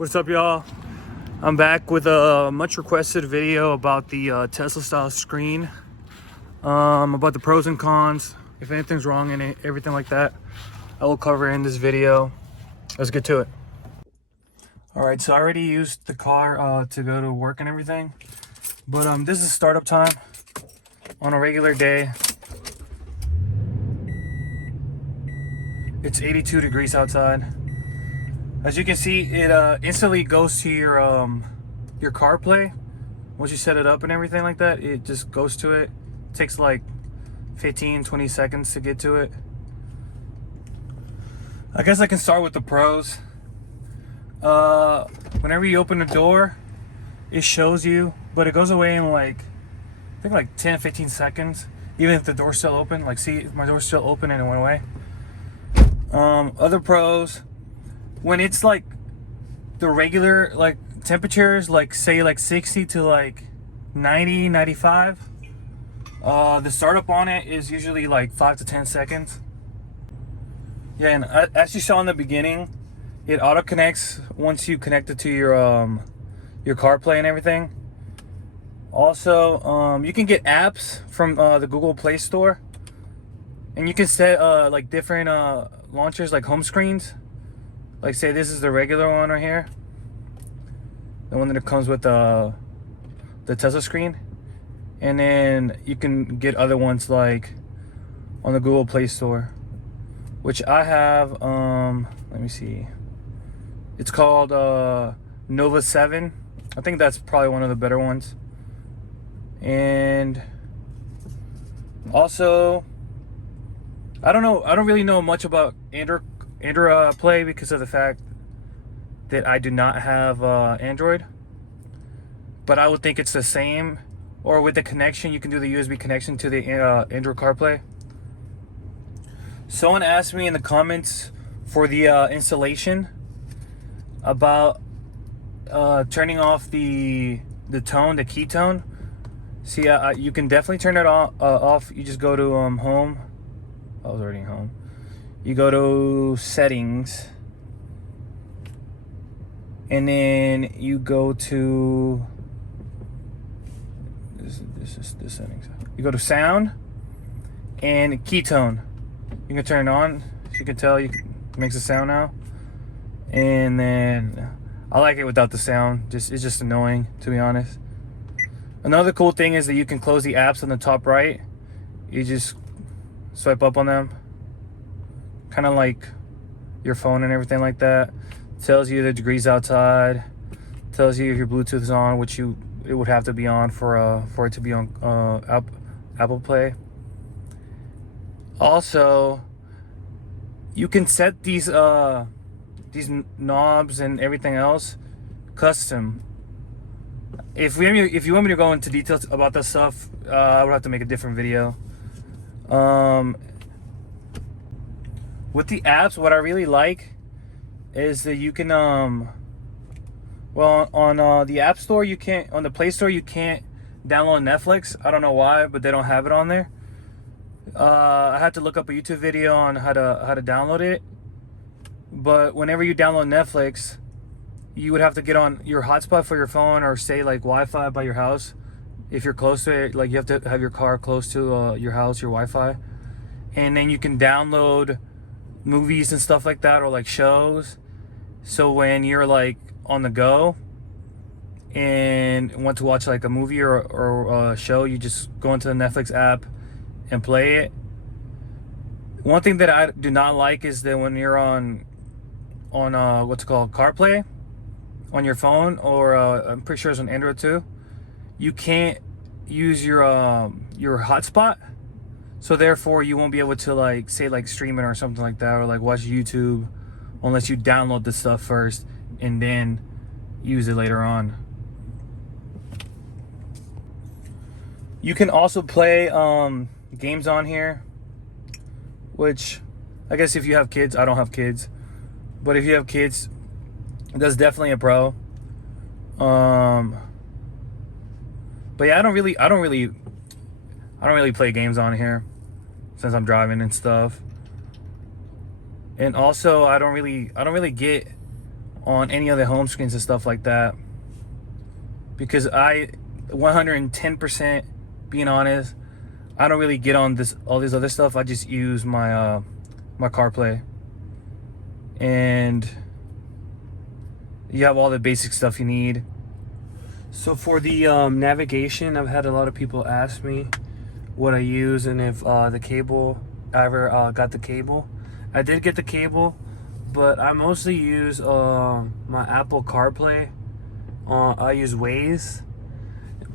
What's up, y'all? I'm back with a much requested video about the Tesla style screen, about the pros and cons, if anything's wrong in it, everything like that. I will cover in this video. Let's get to it. All right, so I already used the car to go to work and everything, but this is startup time on a regular day. It's 82 degrees outside. As you can see, it instantly goes to your CarPlay. Once you set it up and everything like that, it just goes to it. It takes like 15-20 seconds to get to it. I guess I can start with the pros. Whenever you open the door, it shows you, but it goes away in like, I think like 10-15 seconds, even if the door's still open. Like, see, my door's still open and it went away. Other pros, when it's like the regular like temperatures, like say like 60 to like 90, 95, the startup on it is usually like 5 to 10 seconds. Yeah, and as you saw in the beginning, it auto connects once you connect it to your CarPlay and everything. Also, you can get apps from the Google Play Store, and you can set like different launchers, like home screens. Like, say this is the regular one right here, the one that comes with the Tesla screen, and then you can get other ones like on the Google Play Store, which I have. Let me see. It's called Nova 7. I think that's probably one of the better ones. And also, I don't really know much about Android Play because of the fact that I do not have Android, but I would think it's the same, or with the connection you can do the USB connection to the Android CarPlay. Someone asked me in the comments for the installation about turning off the tone, the key tone. See, you can definitely turn it off. You just go to home. I was already home. You go to settings, and then you go to this is the settings. You go to sound and key tone. You can turn it on. As you can tell, it makes a sound now. And then I like it without the sound. It's just annoying, to be honest. Another cool thing is that you can close the apps on the top right. You just swipe up on them, kind of like your phone and everything like that. Tells you the degrees outside, tells you if your Bluetooth is on, which it would have to be on for it to be on Apple Play. Also, you can set these knobs and everything else custom. If you want me to go into details about that stuff, I would have to make a different video. With the apps, what I really like is that you can well, on the App Store you can't, on the Play Store you can't download Netflix. I don't know why, but they don't have it on there. I had to look up a YouTube video on how to download it. But whenever you download Netflix, you would have to get on your hotspot for your phone, or say like Wi-Fi by your house. If you're close to it, like you have to have your car close to your house, your Wi-Fi, and then you can download movies and stuff like that, or like shows. So when you're like on the go and want to watch like a movie or a show, you just go into the Netflix app and play it. One thing that I do not like is that when you're on what's called CarPlay on your phone, or I'm pretty sure it's on Android too, you can't use your hotspot. So therefore, you won't be able to like say like stream it or something like that, or like watch YouTube, unless you download the stuff first and then use it later on. You can also play games on here, which I guess if you have kids, I don't have kids, but if you have kids, that's definitely a pro. But yeah, I don't really play games on here since I'm driving and stuff. And also, I don't really get on any other home screens and stuff like that, because I 110%, being honest, I don't really get on all this other stuff. I just use my my CarPlay, and you have all the basic stuff you need. So for the navigation, I've had a lot of people ask me what I use and if the cable, I ever got the cable. I did get the cable, but I mostly use my Apple CarPlay. I use Waze,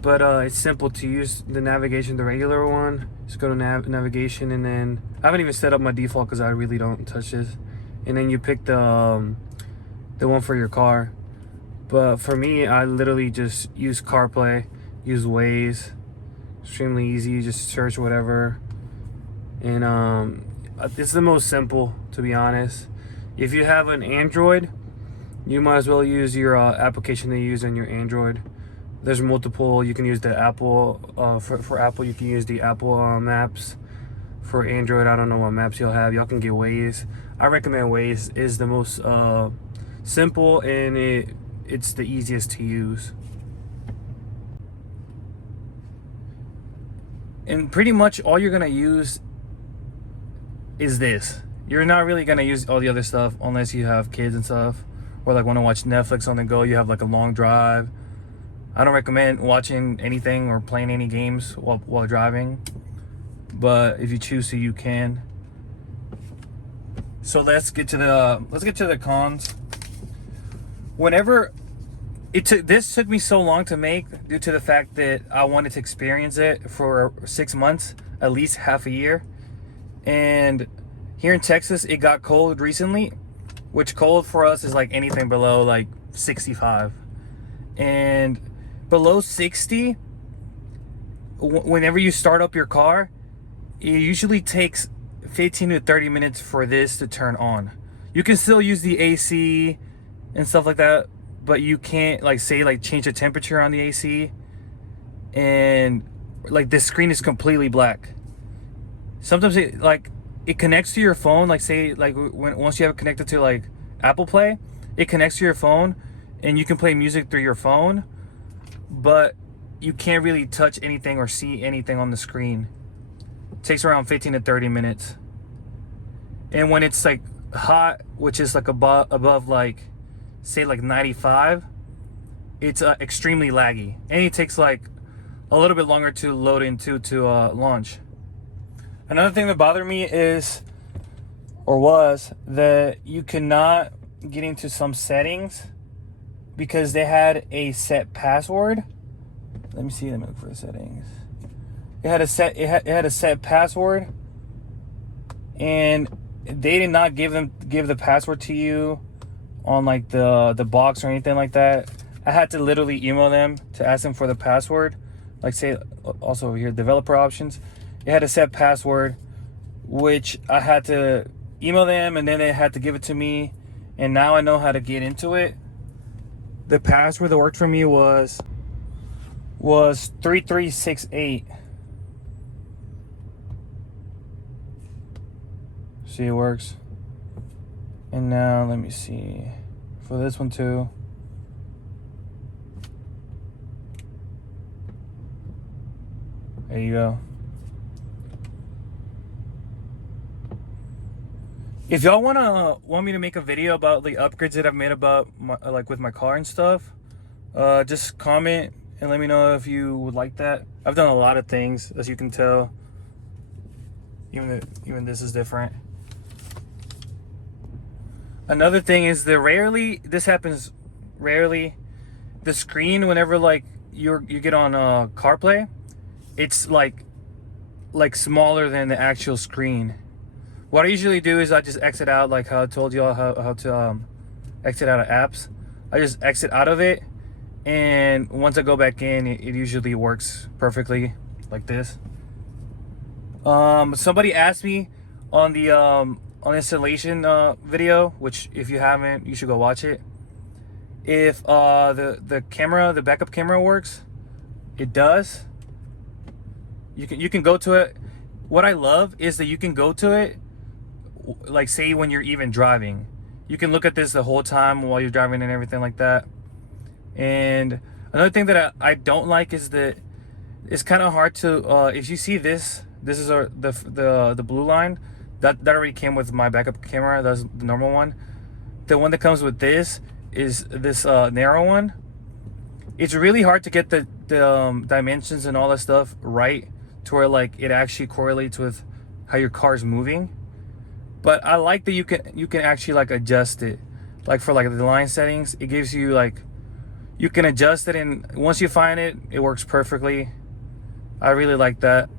but it's simple to use the navigation, the regular one. Just go to navigation, and then I haven't even set up my default because I really don't touch this. And then you pick the one for your car. But for me, I literally just use CarPlay, use Waze. Extremely easy. You just search whatever, and it's the most simple, to be honest. If you have an Android, you might as well use your application they use on your Android. There's multiple. You can use the Apple for Apple. You can use the Apple Maps. For Android, I don't know what maps you'll have. Y'all can get Waze. I recommend Waze. Is the most simple, and it's the easiest to use. And pretty much all you're gonna use is this. You're not really gonna use all the other stuff unless you have kids and stuff, or like want to watch Netflix on the go. You have like a long drive. I don't recommend watching anything or playing any games while driving, but if you choose to, you can. So let's get to the cons. Whenever this took me so long to make, due to the fact that I wanted to experience it for 6 months, at least half a year. And here in Texas, it got cold recently, which cold for us is like anything below like 65. And below 60, whenever you start up your car, it usually takes 15 to 30 minutes for this to turn on. You can still use the AC and stuff like that, but you can't change the temperature on the AC, and like the screen is completely black. Sometimes it connects to your phone, once you have it connected to like Apple Play, it connects to your phone and you can play music through your phone, but you can't really touch anything or see anything on the screen. It takes around 15 to 30 minutes. And when it's like hot, which is like above like say like 95, it's extremely laggy, and it takes like a little bit longer to load into to launch. Another thing that bothered me was that you cannot get into some settings because they had a set password. Let me look for the settings. It had a set password, and they did not give the password to you on like the box or anything like that. I had to literally email them to ask them for the password. Like, say, also over here, developer options, it had a set password, which I had to email them, and then they had to give it to me, and now I know how to get into it. The password that worked for me was 3368. See, it works. And now let me see for this one too. There you go. If y'all want me to make a video about the upgrades that I've made about with my car and stuff, just comment and let me know if you would like that. I've done a lot of things, as you can tell. Even this is different. Another thing is this happens rarely. The screen, whenever like you get on CarPlay, it's like smaller than the actual screen. What I usually do is I just exit out, like how I told y'all how to exit out of apps. I just exit out of it, and once I go back in, it usually works perfectly like this. Somebody asked me on the on installation video, which if you haven't, you should go watch it, if the camera, the backup camera works. It does. You can go to it. What I love is that you can go to it, like say when you're even driving, You can look at this the whole time while you're driving and everything like that. And another thing that I don't like is that it's kind of hard to if you see this is the blue line that already came with my backup camera. That's the normal one. The one that comes with this is this narrow one. It's really hard to get the dimensions and all that stuff right to where like it actually correlates with how your car is moving. But I like that you can actually like adjust it, like for like the line settings. It gives you like, you can adjust it, and once you find it, it works perfectly. I really like that.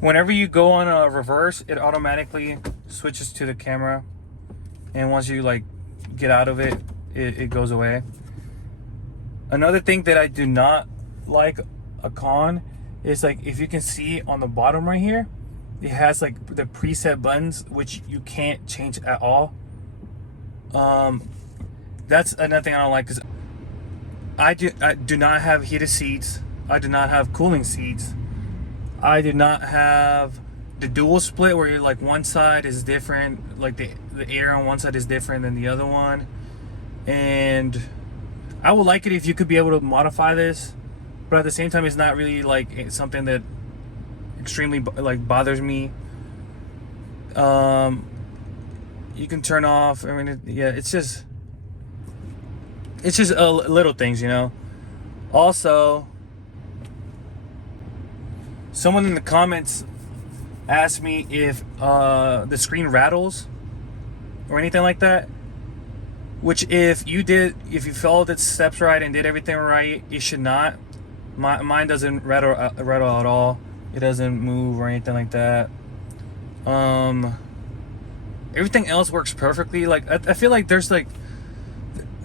Whenever you go on a reverse, it automatically switches to the camera, and once you like get out of it, it goes away. Another thing that I do not like a con is like, if you can see on the bottom right here, it has like the preset buttons which you can't change at all. That's another thing I don't like, because I do not have heated seats. I do not have cooling seats. I do not have the dual split where you're like one side is different, like the air on one side is different than the other one. And I would like it if you could be able to modify this, but at the same time, it's not really like something that extremely like bothers me. You can turn off. I mean, yeah, it's just little things, you know. Also, someone in the comments asked me if the screen rattles or anything like that. Which if you followed its steps right and did everything right, it should not. Mine doesn't rattle at all. It doesn't move or anything like that. Everything else works perfectly. Like I feel like there's like,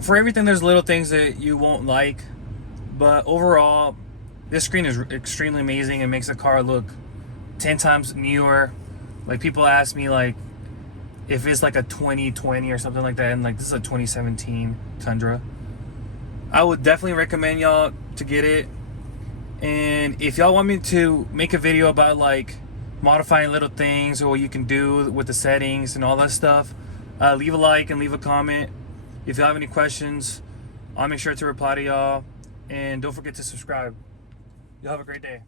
for everything there's little things that you won't like, but overall this screen is extremely amazing. It makes the car look 10 times newer. Like people ask me like if it's like a 2020 or something like that, and like this is a 2017 Tundra. I would definitely recommend y'all to get it. And if y'all want me to make a video about like modifying little things or what you can do with the settings and all that stuff, leave a like and leave a comment. If y'all have any questions, I'll make sure to reply to y'all. And don't forget to subscribe. Y'all have a great day.